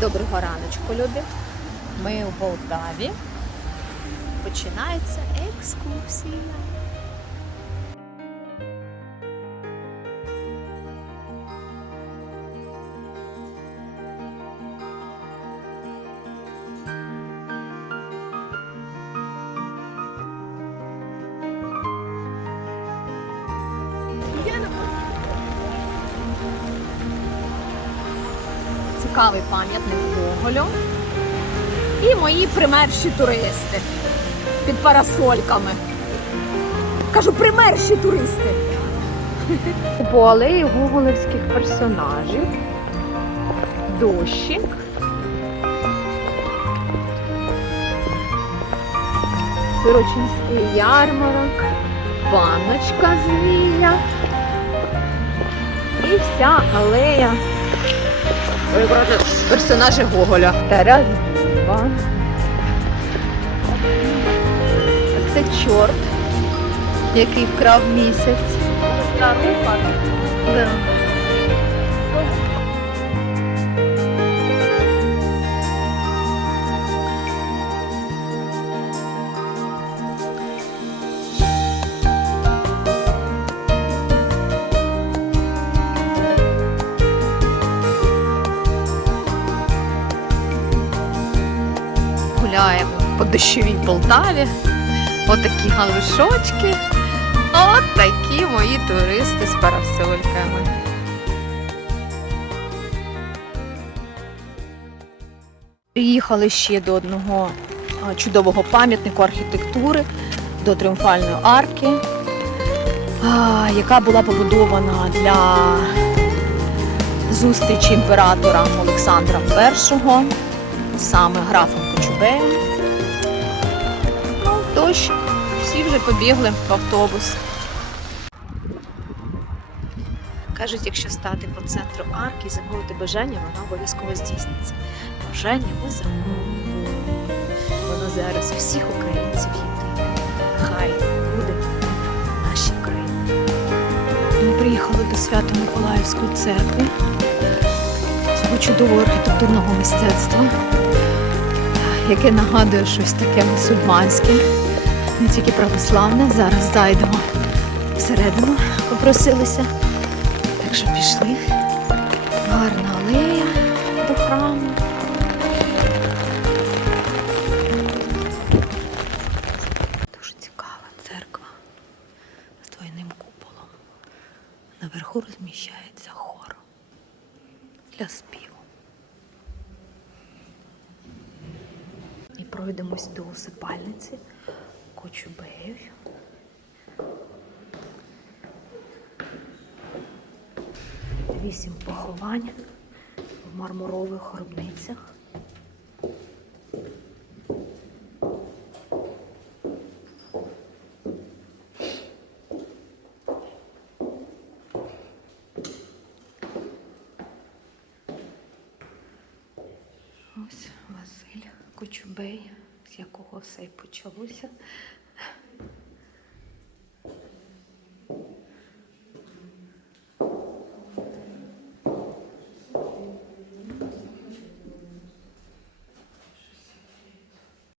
Доброго раночку, люди! Ми у Полтаві. Починається екскурсія. Цікавий пам'ятник Гоголю. І мої примерші туристи під парасольками. Кажу, примерші туристи. По алеї гоголевських персонажів. Дощик. Сирочинський ярмарок, панночка Звія. І вся алея персонажі Гоголя. Тарас Бульба. Це чорт, який вкрав місяць. Да. Гуляємо по дощовій Полтаві. Отакі галушочки. От такі мої туристи з парасольками. Приїхали ще до одного чудового пам'ятнику архітектури, до Тріумфальної арки, яка була побудована для зустрічі імператора Олександра І, саме графом Кочубеєм. Ну, дощ, всі вже побігли в автобус. Кажуть, якщо стати по центру арки і замовити бажання, воно обов'язково здійсниться. Бажання ми замовимо. Воно зараз всіх українців єдине. Хай буде в нашій країні. Ми приїхали до Свято-Миколаївської церкви, цього чудового архітектурного мистецтва, яке нагадує щось таке мусульманське, не тільки православне. Зараз зайдемо всередину, попросилися. Так що пішли. Гарна алея до храму. Дуже цікава церква з двойним куполом. Наверху розміщається хор для співу. І пройдемось до усипальниці Кочубеїв. Вісім поховань в мармурових гробницях. Ось Кочубей, з якого все й почалося.